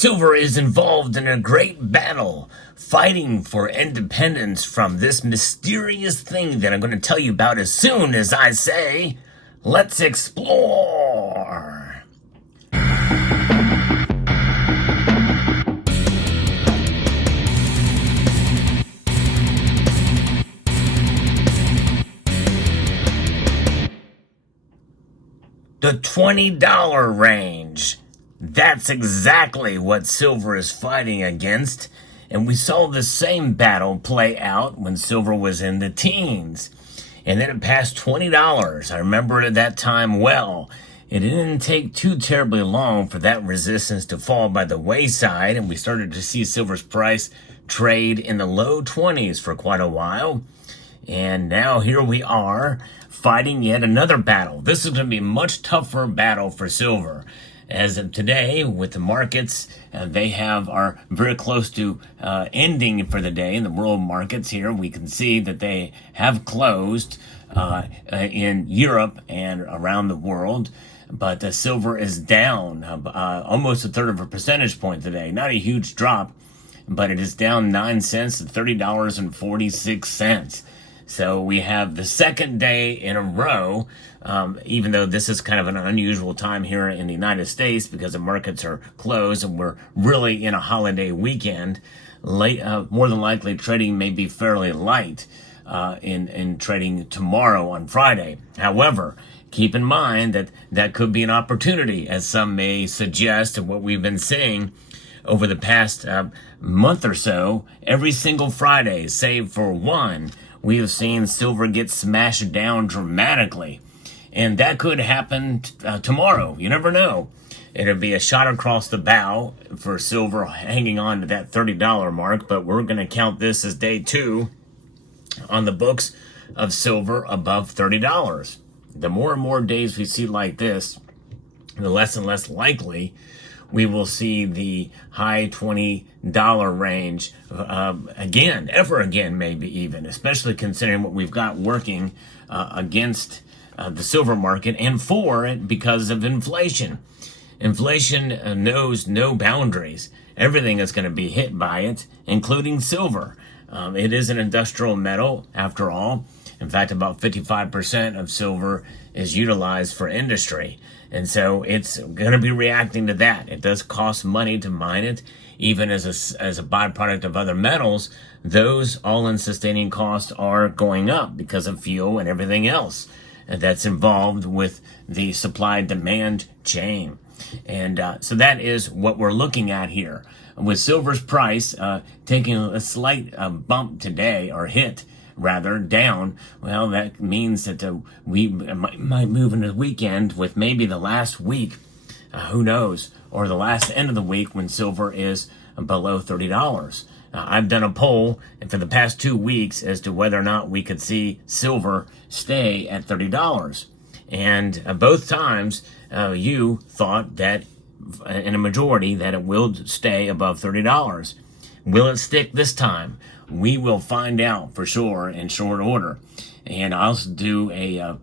Silver is involved in a great battle, fighting for independence from this mysterious thing that I'm going to tell you about as soon as I say, let's explore. The $20 range. That's exactly what silver is fighting against. And we saw the same battle play out when silver was in the teens. And then it passed $20. I remember at that time well. It didn't take too terribly long for that resistance to fall by the wayside, and we started to see silver's price trade in the low 20s for quite a while. And now here we are fighting yet another battle. This is going to be a much tougher battle for silver. As of today, with the markets, they are very close to ending for the day. In the world markets here, we can see that they have closed in Europe and around the world. But silver is down almost 1/3 of a percentage point today. Not a huge drop, but it is down 9 cents to $30.46. So we have the second day in a row, even though this is kind of an unusual time here in the United States because the markets are closed and we're really in a holiday weekend. More than likely, trading may be fairly light in trading tomorrow on Friday. However, keep in mind that that could be an opportunity, as some may suggest, and what we've been seeing over the past month or so. Every single Friday, save for one, we have seen silver get smashed down dramatically. And that could happen tomorrow. You never know. It'll be a shot across the bow for silver hanging on to that $30 mark, but we're going to count this as day 2 on the books of silver above $30. The more and more days we see like this, the less and less likely we will see the high $20 range ever again, maybe even, especially considering what we've got working against the silver market and for it because of inflation. Inflation knows no boundaries. Everything is going to be hit by it, including silver. It is an industrial metal, after all. In fact, about 55% of silver is utilized for industry. And so it's going to be reacting to that. It does cost money to mine it, even as a byproduct of other metals. Those all-in sustaining costs are going up because of fuel and everything else that's involved with the supply-demand chain. And so that is what we're looking at here. With silver's price taking a slight bump today, or hit, rather, down, well, that means that we might move into the weekend with maybe the last week, who knows, or the last end of the week when silver is below $30. I've done a poll for the past 2 weeks as to whether or not we could see silver stay at $30. And both times, you thought that, in a majority, that it will stay above $30. Will it stick this time? We will find out for sure in short order. And I'll do a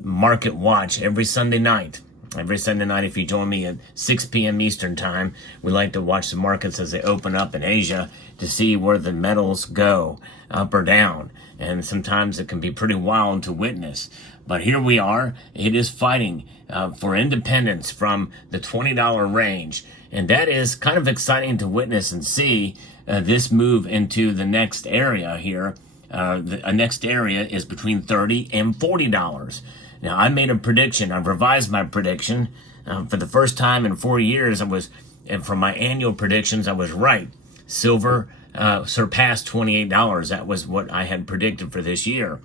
market watch every Sunday night. Every Sunday night, if you join me at 6 p.m. Eastern Time, we like to watch the markets as they open up in Asia to see where the metals go, up or down. And sometimes it can be pretty wild to witness. But here we are. It is fighting for independence from the $20 range. And that is kind of exciting to witness and see this move into the next area here. The next area is between $30 and $40. Now, I made a prediction. I've revised my prediction. For the first time in 4 years, and from my annual predictions, I was right. Silver surpassed $28. That was what I had predicted for this year.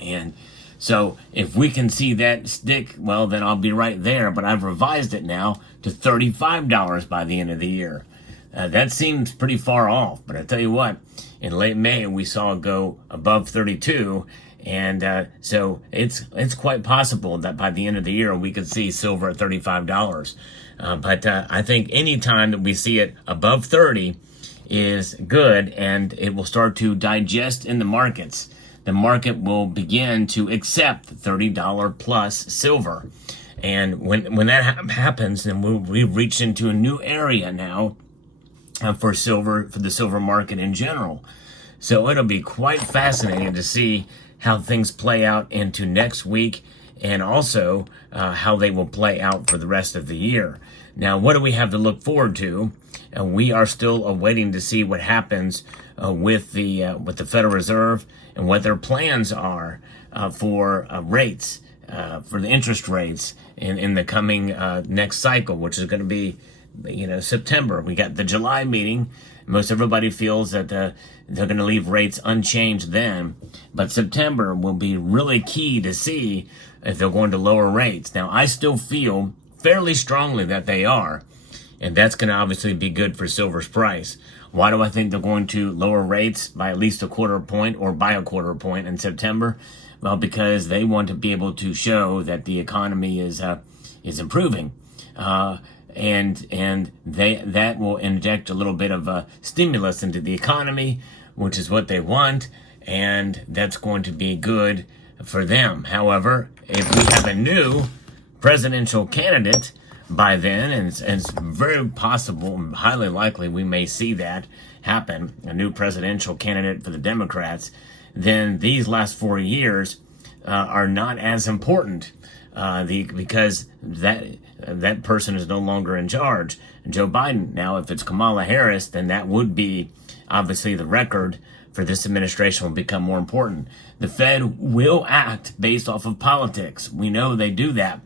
And so if we can see that stick, well, then I'll be right there. But I've revised it now to $35 by the end of the year. That seems pretty far off. But I tell you what, in late May, we saw it go above 32. And so it's quite possible that by the end of the year, we could see silver at $35. But I think any time that we see it above 30 is good, and it will start to digest in the markets. The market will begin to accept $30 plus silver. And when that happens, then we've reached into a new area now for silver, for the silver market in general. So it'll be quite fascinating to see how things play out into next week, and also how they will play out for the rest of the year. Now, what do we have to look forward to? We are still awaiting to see what happens with the Federal Reserve and what their plans are for rates, for the interest rates in the coming next cycle, which is going to be, September. We got the July meeting. Most everybody feels that they're going to leave rates unchanged then, but September will be really key to see if they're going to lower rates. Now, I still feel fairly strongly that they are, and that's going to obviously be good for silver's price. Why do I think they're going to lower rates by at least a quarter point or by a quarter point in September? Well, because they want to be able to show that the economy is improving. And that will inject a little bit of stimulus into the economy, which is what they want, and that's going to be good for them. However, if we have a new presidential candidate by then, and it's very possible, highly likely, we may see that happen, a new presidential candidate for the Democrats, then these last 4 years are not as important because that person is no longer in charge. Joe Biden. Now, if it's Kamala Harris, then that would be obviously the record for this administration will become more important. The Fed will act based off of politics. We know they do that.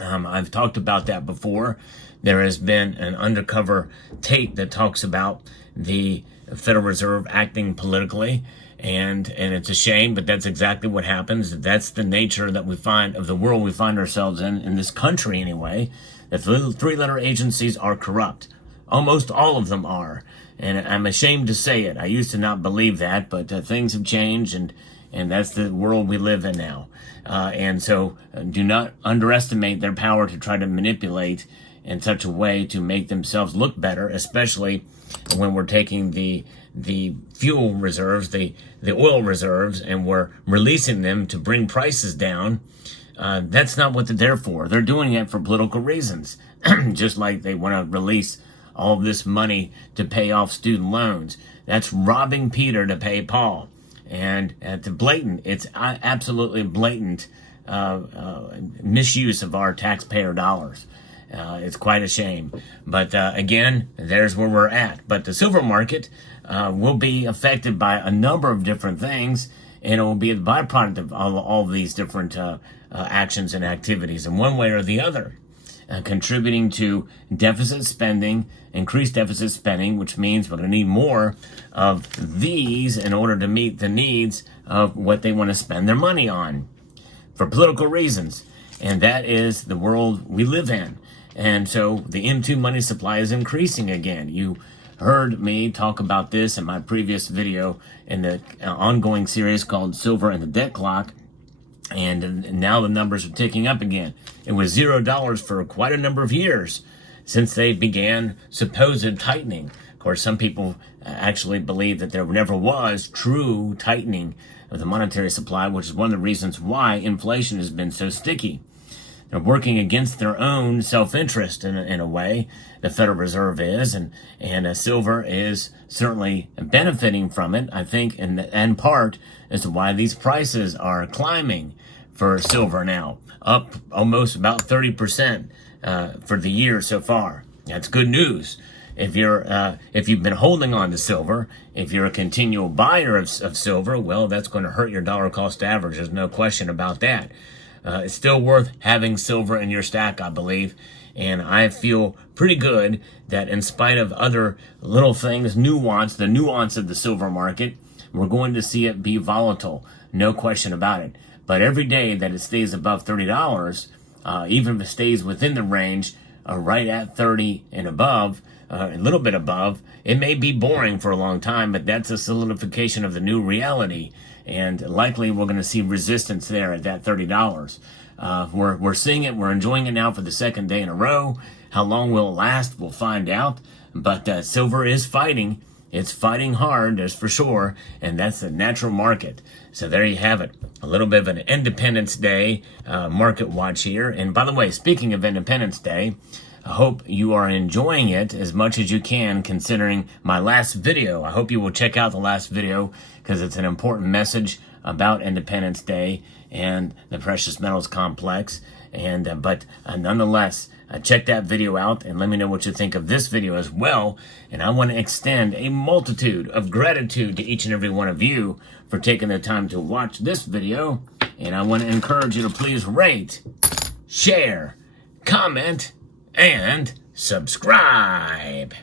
I've talked about that before. There has been an undercover tape that talks about the Federal Reserve acting politically, and it's a shame, but that's exactly what happens. That's the nature that we find of the world we find ourselves in this country anyway. The three-letter agencies are corrupt. Almost all of them are, and I'm ashamed to say it. I used to not believe that, but things have changed, and that's the world we live in now. And so do not underestimate their power to try to manipulate in such a way to make themselves look better, especially when we're taking the fuel reserves, the oil reserves, and we're releasing them to bring prices down. That's not what they're there for. They're doing it for political reasons, just like they want to release all this money to pay off student loans. That's robbing Peter to pay Paul. And it's blatant. It's absolutely blatant misuse of our taxpayer dollars. It's quite a shame. But again, there's where we're at. But the silver market will be affected by a number of different things, and it will be a byproduct of all of these different actions and activities in one way or the other, contributing to deficit spending, increased deficit spending, which means we're going to need more of these in order to meet the needs of what they want to spend their money on for political reasons. And that is the world we live in. And so the M2 money supply is increasing again. You heard me talk about this in my previous video in the ongoing series called Silver and the Debt Clock. And now the numbers are ticking up again. It was $0 for quite a number of years since they began supposed tightening. Of course, some people actually believe that there never was true tightening of the monetary supply, which is one of the reasons why inflation has been so sticky. They're working against their own self-interest in a way, the Federal Reserve is, and silver is certainly benefiting from it, I think, in part as to why these prices are climbing for silver now, up almost about 30% for the year so far. That's good news. If you've been holding on to silver, if you're a continual buyer of silver, well, that's going to hurt your dollar cost average. There's no question about that. It's still worth having silver in your stack, I believe. And I feel pretty good that in spite of other little things, the nuance of the silver market, we're going to see it be volatile. No question about it. But every day that it stays above $30, even if it stays within the range, right at 30 and above, a little bit above, it may be boring for a long time, but that's a solidification of the new reality. And likely we're going to see resistance there at that $30. We're seeing it. We're enjoying it now for the second day in a row. How long will it last? We'll find out. But silver is fighting, It's fighting hard, that's for sure, and that's the natural market. So there you have it. A little bit of an Independence Day market watch here. And by the way, speaking of Independence Day, I hope you are enjoying it as much as you can, considering my last video. I hope you will check out the last video because it's an important message about Independence Day and the precious metals complex. And but nonetheless, check that video out and let me know what you think of this video as well. And I want to extend a multitude of gratitude to each and every one of you for taking the time to watch this video. And I want to encourage you to please rate, share, comment, and subscribe.